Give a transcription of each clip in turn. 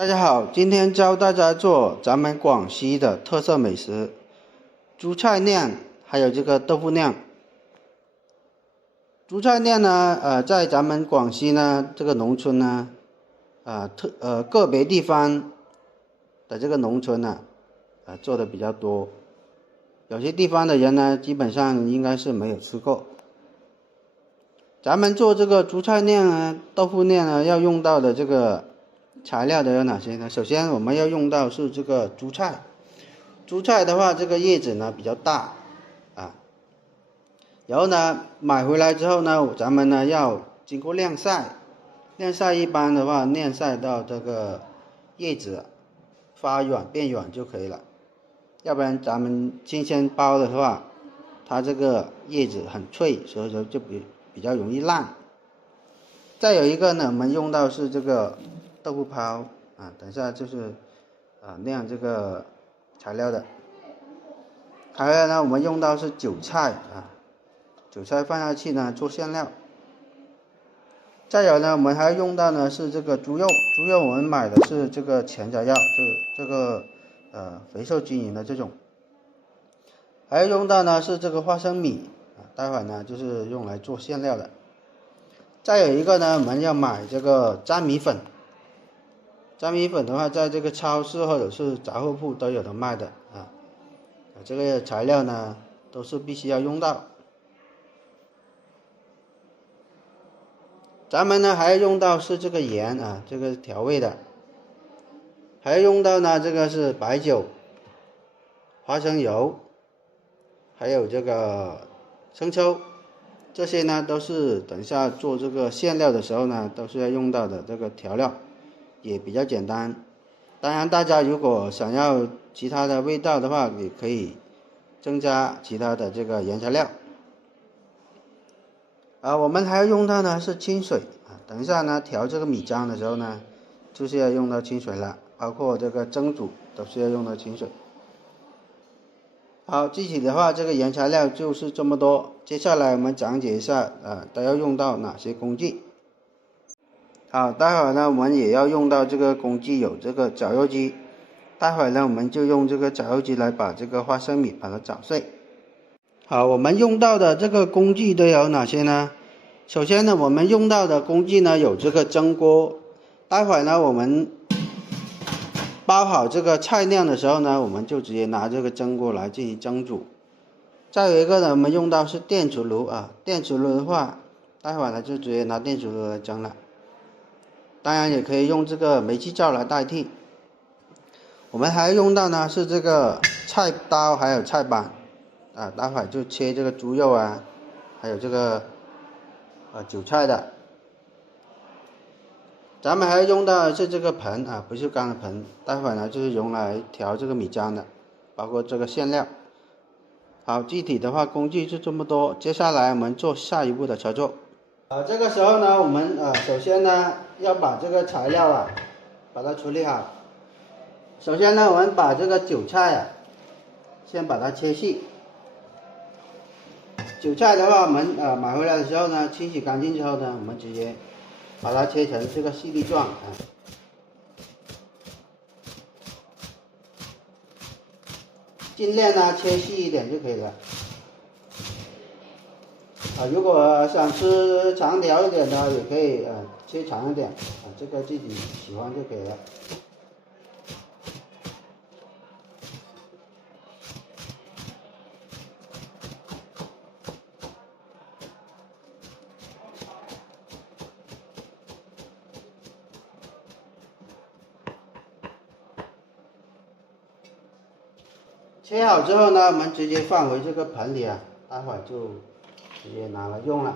大家好，今天教大家做咱们广西的特色美食猪菜酿，还有这个豆腐酿。猪菜酿呢，在咱们广西呢这个农村呢，个别地方的这个农村呢，做的比较多，有些地方的人呢，基本上应该是没有吃过。咱们做这个猪菜酿呢、豆腐酿呢，要用到的这个材料的有哪些呢？首先我们要用到是这个猪菜，猪菜的话，这个叶子呢比较大啊，然后呢买回来之后呢，咱们呢要经过晾晒，晾晒一般的话晾晒到这个叶子发软变软就可以了，要不然咱们新鲜包的话，它这个叶子很脆，所以说就比较容易烂。再有一个呢，我们用到是这个豆腐泡啊，等一下就是酿这个材料的。还有呢，我们用到是韭菜啊，韭菜放下去呢做馅料。再有呢，我们还要用到呢是这个猪肉，猪肉我们买的是这个全家肉，就是这个肥瘦均匀的这种。还要用到呢是这个花生米啊，待会儿呢就是用来做馅料的。再有一个呢，我们要买这个粘米粉。粘米粉的话，在这个超市或者是杂货铺都有的卖的啊。这个材料呢，都是必须要用到。咱们呢还要用到是这个盐啊，这个调味的。还要用到呢，这个是白酒、花生油，还有这个生抽。这些呢都是等一下做这个馅料的时候呢，都是要用到的这个调料，也比较简单。当然大家如果想要其他的味道的话，也可以增加其他的这个原材料。我们还要用到呢是清水啊，等一下呢调这个米浆的时候呢，就是要用到清水了，包括这个蒸煮都是要用到清水。好，具体的话，这个原材料就是这么多。接下来我们讲解一下，都要用到哪些工具。好，待会儿呢，我们也要用到这个工具，有这个绞肉机。待会儿呢，我们就用这个绞肉机来把这个花生米把它捣碎。好，我们用到的这个工具都有哪些呢？首先呢，我们用到的工具呢有这个蒸锅。待会儿呢，我们包好这个菜酿的时候呢，我们就直接拿这个蒸锅来进行蒸煮。再有一个呢，我们用到是电磁炉啊，电磁炉的话，待会儿呢就直接拿电磁炉来蒸了。当然也可以用这个煤气灶来代替。我们还要用到呢是这个菜刀还有菜板啊，待会儿就切这个猪肉啊，还有这个韭菜的。咱们还要用到的是这个盆啊，不锈钢的盆，待会儿呢就是用来调这个米浆的，包括这个馅料。好，具体的话工具就这么多，接下来我们做下一步的操作。这个时候呢，我们首先呢要把这个材料把它处理好。首先呢，我们把这个韭菜先把它切细。韭菜的话，我们买回来的时候呢，清洗干净之后呢，我们直接把它切成这个细粒状尽量呢切细一点就可以了。如果想吃长条一点的，也可以切长一点这个自己喜欢就可以了。切好之后呢，我们直接放回这个盆里待会儿就直接拿来用了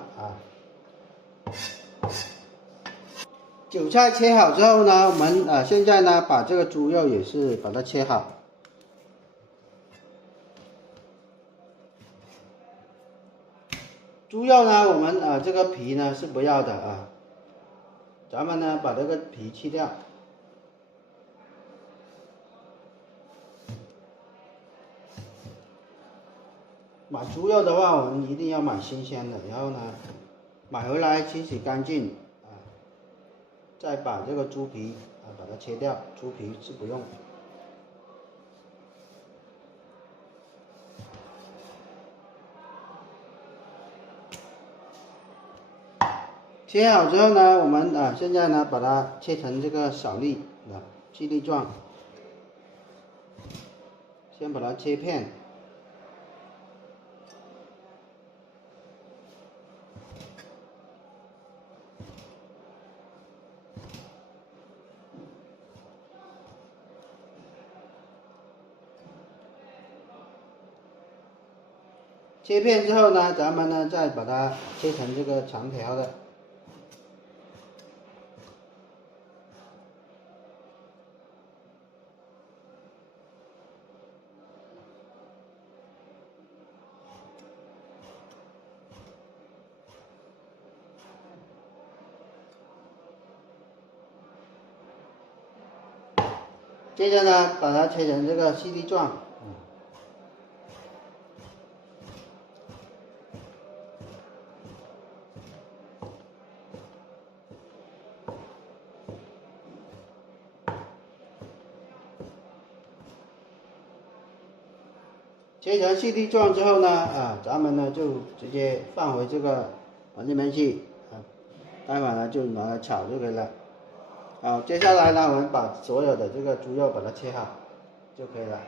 韭菜切好之后呢，我们现在呢把这个猪肉也是把它切好。猪肉呢，我们这个皮呢是不要的咱们呢把这个皮去掉。买猪肉的话，我们一定要买新鲜的，然后呢，买回来清洗干净再把这个猪皮把把它切掉，猪皮是不用。切好之后呢，我们现在呢把它切成这个小粒细粒状，先把它切片。切片之后呢，咱们呢再把它切成这个长条的。接着呢，把它切成这个细粒状。切成细粒状之后呢，咱们呢就直接放回这个碗里面去，待会呢就拿来炒就可以了。好，接下来呢，我们把所有的这个猪肉把它切好就可以了。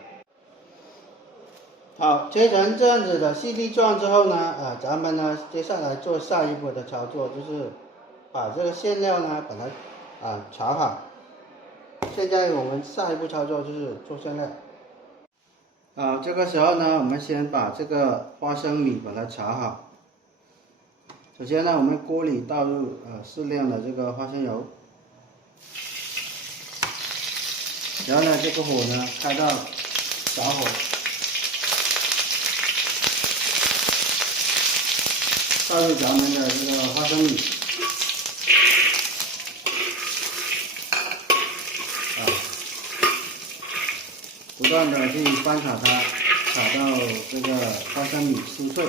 好，切成这样子的细粒状之后呢，咱们呢接下来做下一步的操作，就是把这个馅料呢把它炒好。现在我们下一步操作就是做馅料。这个时候呢，我们先把这个花生米把它炒好。首先呢，我们锅里倒入适量的这个花生油。然后呢，这个火呢开到小火，倒入咱们的这个花生米，不断的去翻炒它，炒到这个花生米酥脆。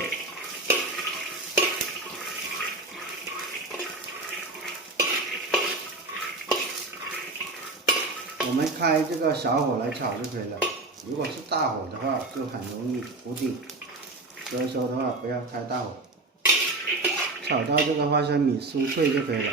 我们开这个小火来炒就可以了，如果是大火的话就很容易糊底，所以说的话不要开大火，炒到这个花生米酥脆就可以了。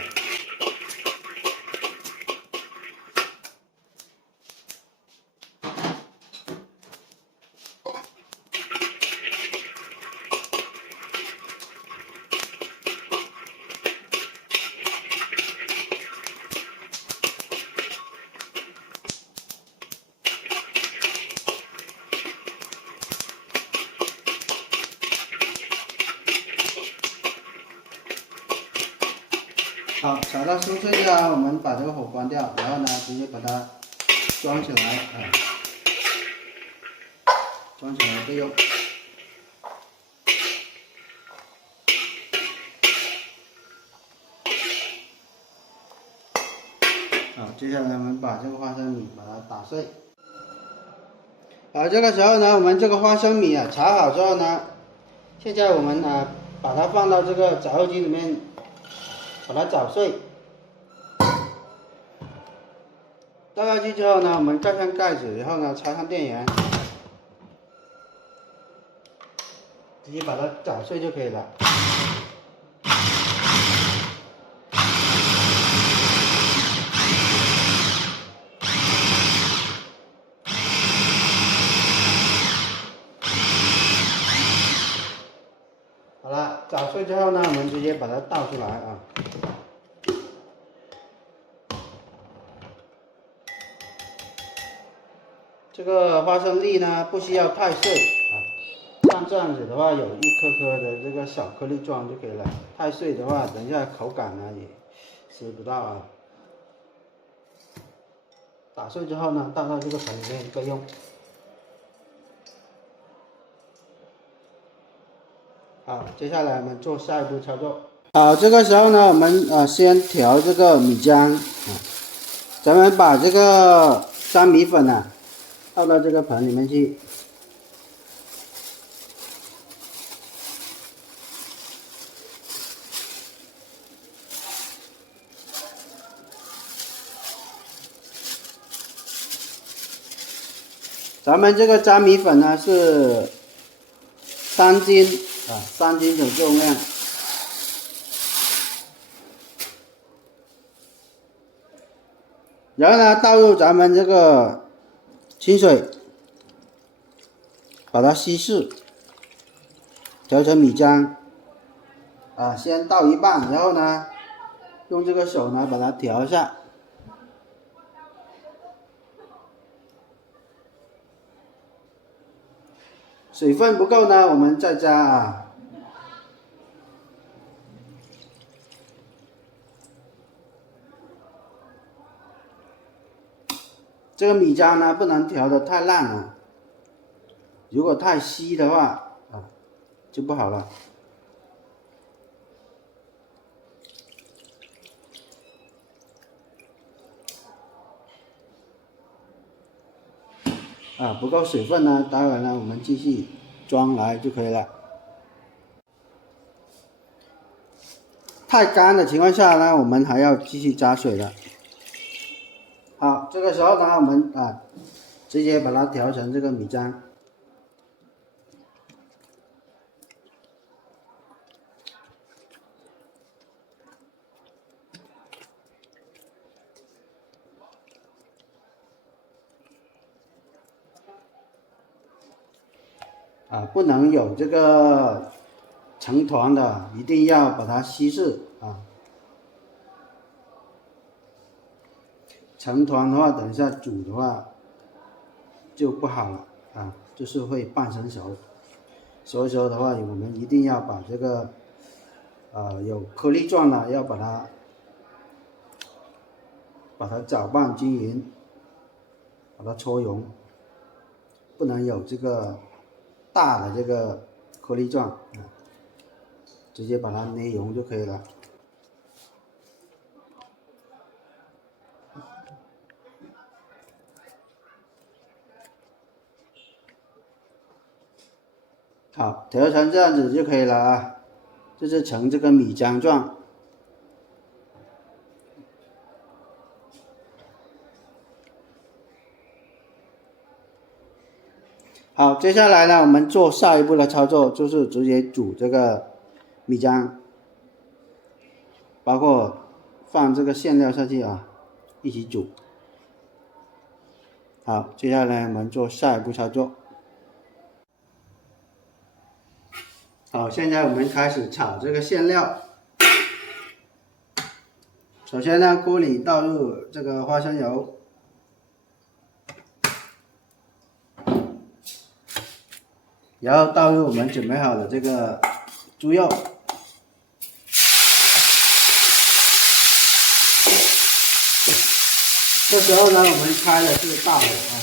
好，炒到酥脆了，我们把这个火关掉，然后呢，直接把它装起来，装起来备用。好，接下来我们把这个花生米把它打碎。好，这个时候呢，我们这个花生米炒好之后呢，现在我们把它放到这个绞肉机里面。把它捣碎，倒下去之后呢，我们盖上盖子，然后呢插上电源，直接把它捣碎就可以了。好了，捣碎之后呢，我们直接把它倒出来。这个花生粒呢不需要太碎像这样子的话有一颗颗的这个小颗粒状就可以了。太碎的话，等一下口感呢也吃不到打碎之后呢，倒到这个盆里面备用。好，接下来我们做下一步操作。好，这个时候呢，我们先调这个米浆咱们把这个粘米粉倒到这个盆里面去。咱们这个粘米粉呢是3斤啊，3斤的重量。然后呢，倒入咱们这个清水，把它稀释，调成米浆。啊，先倒一半，然后呢，用这个手呢把它调一下。水分不够呢，我们再加啊。这个米浆呢不能调得太烂了，如果太稀的话啊就不好了。啊，不够水分呢，待会呢我们继续装来就可以了。太干的情况下呢，我们还要继续加水的。好，这个时候呢，我们直接把它调成这个米浆。不能有这个成团的，一定要把它稀释啊。成团的话，等一下煮的话就不好了啊，就是会半生熟。所以说的话，我们一定要把这个有颗粒状的，要把它搅拌均匀，把它搓匀，不能有这个大的这个颗粒状啊，直接把它捏匀就可以了。好，调成这样子就可以了啊，就是成这个米浆状。好，接下来呢，我们做下一步的操作，就是直接煮这个米浆，包括放这个馅料下去啊，一起煮。好，接下来我们做下一步操作。好，现在我们开始炒这个馅料。首先呢，锅里倒入这个花生油，然后倒入我们准备好的这个猪肉。这时候呢，我们开的是大火啊。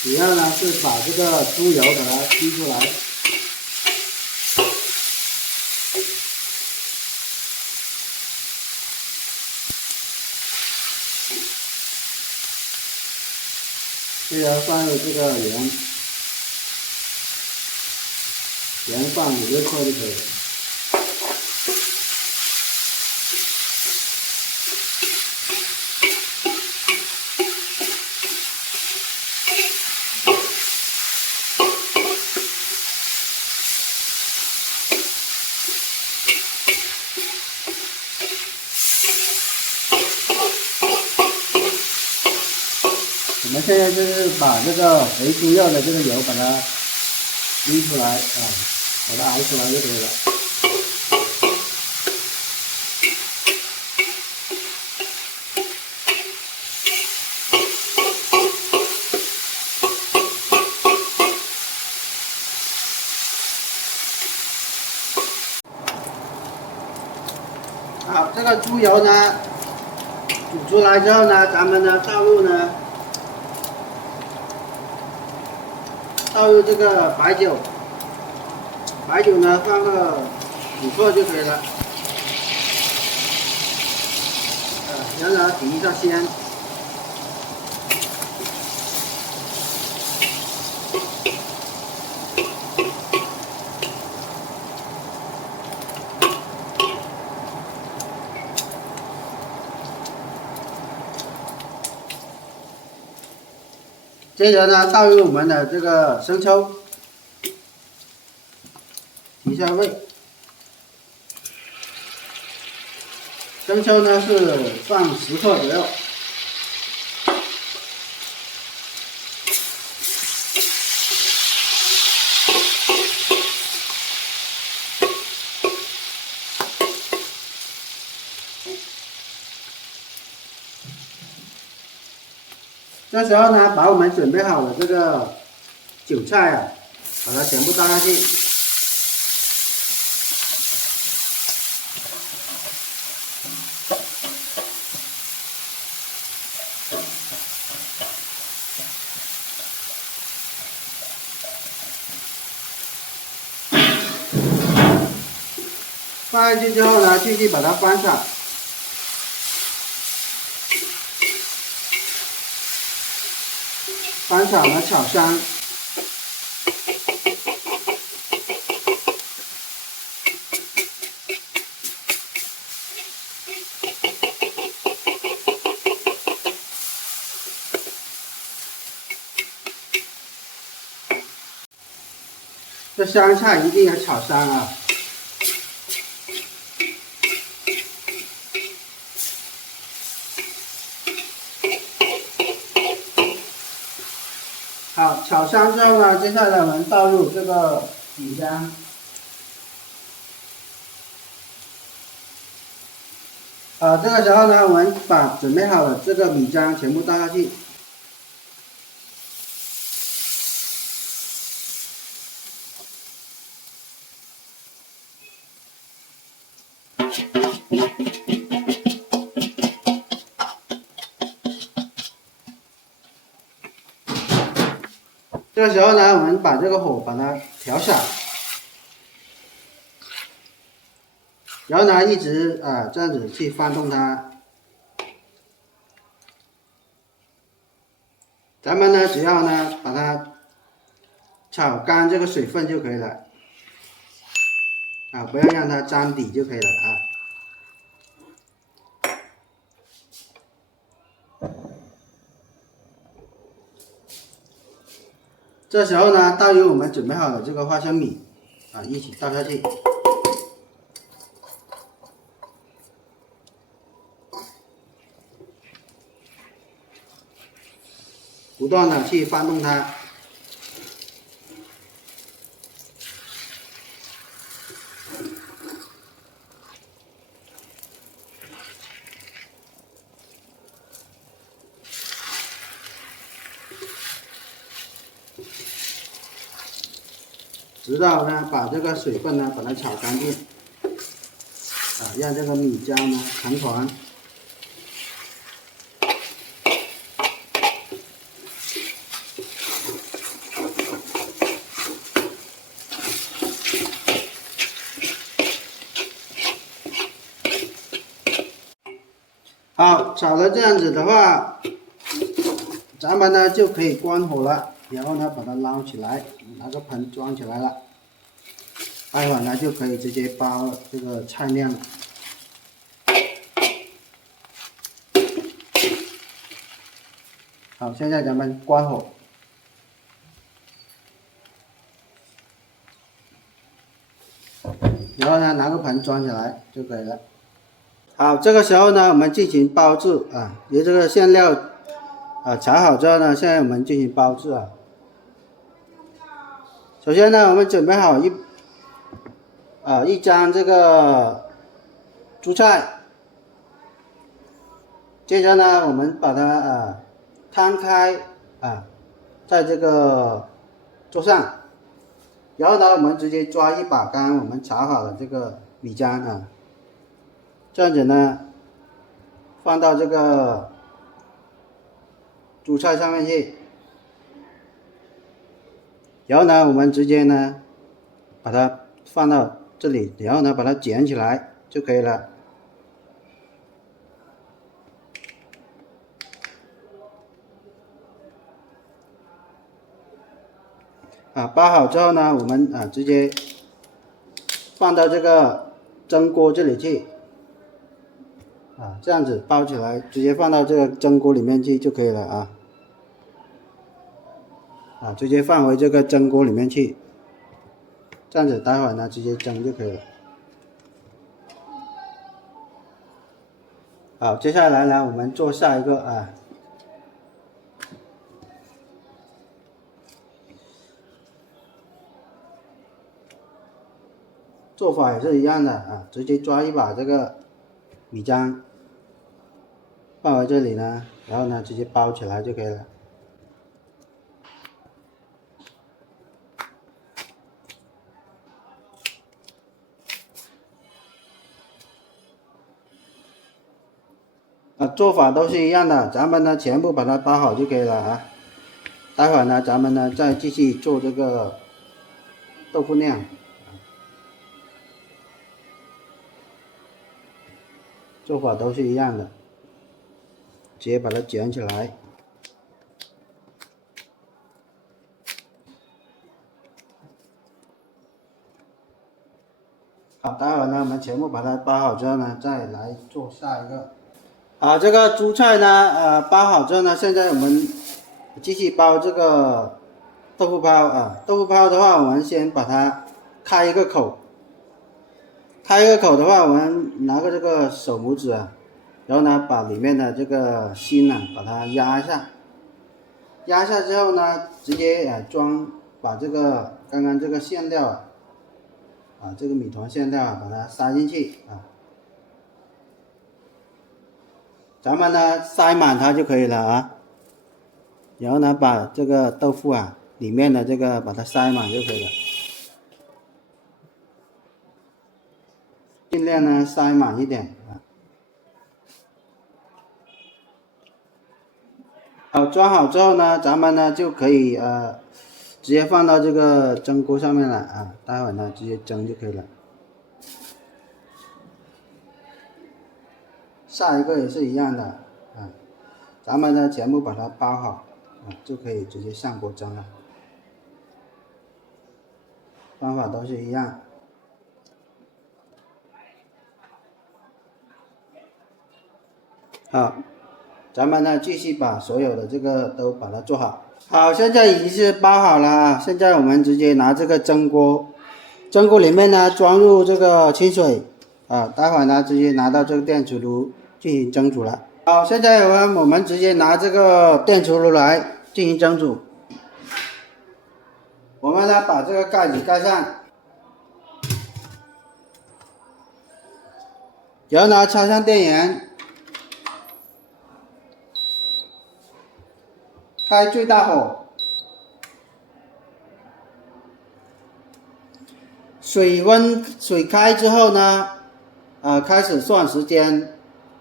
主要呢是把这个猪油给它逼出来。接着放入这个盐放5克就可以了。我们现在就是把这个肥猪肉的这个油把它拎出来啊，把它熬出来就可以了。好，这个猪油呢煮出来之后呢，咱们呢倒入这个白酒，白酒呢放个5克就可以了，让它提一下鲜。接着呢，倒入我们的这个生抽，提下味。生抽呢是放10克左右。这时候呢，把我们准备好的这个韭菜啊，把它全部倒下去。放下去之后呢，继续把它翻炒。翻炒呢，炒香。这香菜一定要炒香啊！好，炒香之后呢，接下来我们倒入这个米浆。这个时候呢，我们把准备好的这个米浆全部倒下去。这个时候呢，我们把这个火把它调小，然后呢，一直这样子去翻动它。咱们呢，只要呢把它炒干这个水分就可以了，不要让它粘底就可以了啊。这时候呢，倒入我们准备好的这个花生米，一起倒下去，不断的去翻动它。直到呢把这个水分呢把它炒干净，让这个米浆呢成团。好，炒了这样子的话，咱们呢就可以关火了，然后呢把它捞起来，拿个盆装起来了。待会儿呢就可以直接包这个菜面了。好，现在咱们关火，然后呢拿个盆装起来就可以了。好，这个时候呢我们进行包制由这个馅料炒好之后呢，现在我们进行包制啊。首先呢，我们准备好一张这个猪菜，接着呢，我们把它摊开在这个桌上，然后呢，我们直接抓一把刚刚我们炒好的这个米浆这样子呢，放到这个猪菜上面去，然后呢，我们直接呢把它放到这里，然后呢把它卷起来就可以了。包好之后呢，我们直接放到这个蒸锅这里去，这样子包起来，直接放到这个蒸锅里面去就可以了啊。直接放回这个蒸锅里面去，这样子待会儿呢直接蒸就可以了。好，接下来呢我们做下一个做法也是一样的直接抓一把这个米浆放回这里呢，然后呢直接包起来就可以了。做法都是一样的，咱们呢全部把它包好就可以了待会儿呢咱们呢再继续做这个豆腐酿。做法都是一样的，直接把它卷起来。好，待会儿呢我们全部把它包好之后呢，再来做下一个。好，这个猪菜呢包好之后呢，现在我们继续包这个豆腐泡豆腐泡的话，我们先把它开一个口。开一个口的话，我们拿个这个手拇指然后呢把里面的这个芯把它压一下。压下之后呢，直接把这个刚刚这个馅料这个米团馅料把它塞进去咱们呢塞满它就可以了然后呢把这个豆腐里面的这个把它塞满就可以了，尽量呢塞满一点好，装好之后呢，咱们呢就可以直接放到这个蒸锅上面了待会儿呢直接蒸就可以了。下一个也是一样的咱们呢全部把它包好就可以直接上锅蒸了。方法都是一样。好，咱们呢继续把所有的这个都把它做好。好，现在已经是包好了现在我们直接拿这个蒸锅，蒸锅里面呢装入这个清水待会儿呢直接拿到这个电磁炉进行蒸煮了。好，现在我们直接拿这个电磁炉来进行蒸煮。我们呢把这个盖子盖上，然后呢插上电源，开最大火，水开之后呢开始算时间，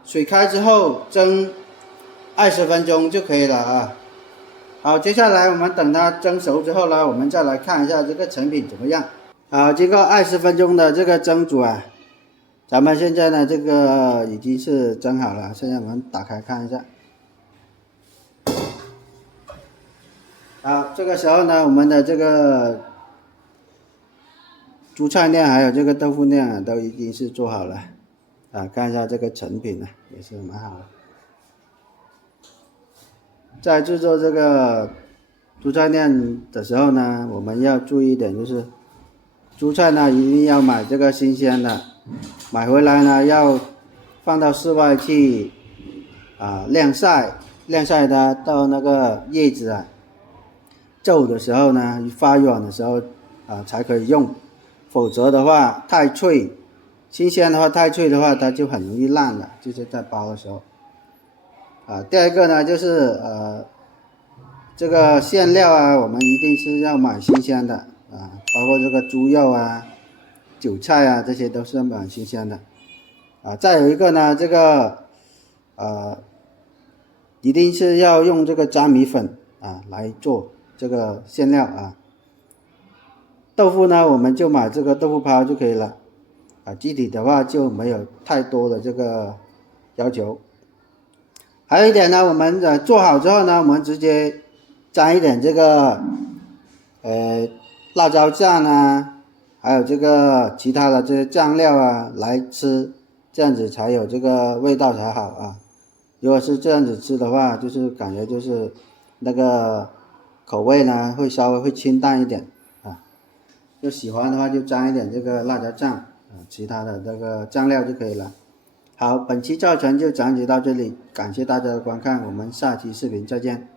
水开之后蒸20分钟就可以了好，接下来我们等它蒸熟之后呢，我们再来看一下这个成品怎么样。好，经过20分钟的这个蒸煮咱们现在呢这个已经是蒸好了，现在我们打开看一下。好，这个时候呢我们的这个猪菜酿还有这个豆腐酿都已经是做好了看一下这个成品也是蛮好的。在制作这个猪菜酿的时候呢，我们要注意一点，就是猪菜呢一定要买这个新鲜的，买回来呢要放到室外去晾晒它，到那个叶子皱的时候呢，发软的时候才可以用，否则的话太脆，新鲜的话太脆的话它就很容易烂了，就是在包的时候第二个呢就是这个馅料我们一定是要买新鲜的包括这个猪肉韭菜这些都是要买新鲜的再有一个呢，这个一定是要用这个粘米粉来做这个馅料豆腐呢我们就买这个豆腐泡就可以了具体的话就没有太多的这个要求。还有一点呢，我们做好之后呢，我们直接沾一点这个辣椒酱还有这个其他的这些酱料来吃，这样子才有这个味道才好如果是这样子吃的话，就是感觉就是那个口味呢会稍微清淡一点啊，就喜欢的话就沾一点这个辣椒酱啊，其他的这个酱料就可以了。好，本期教程就讲解到这里，感谢大家的观看，我们下期视频再见。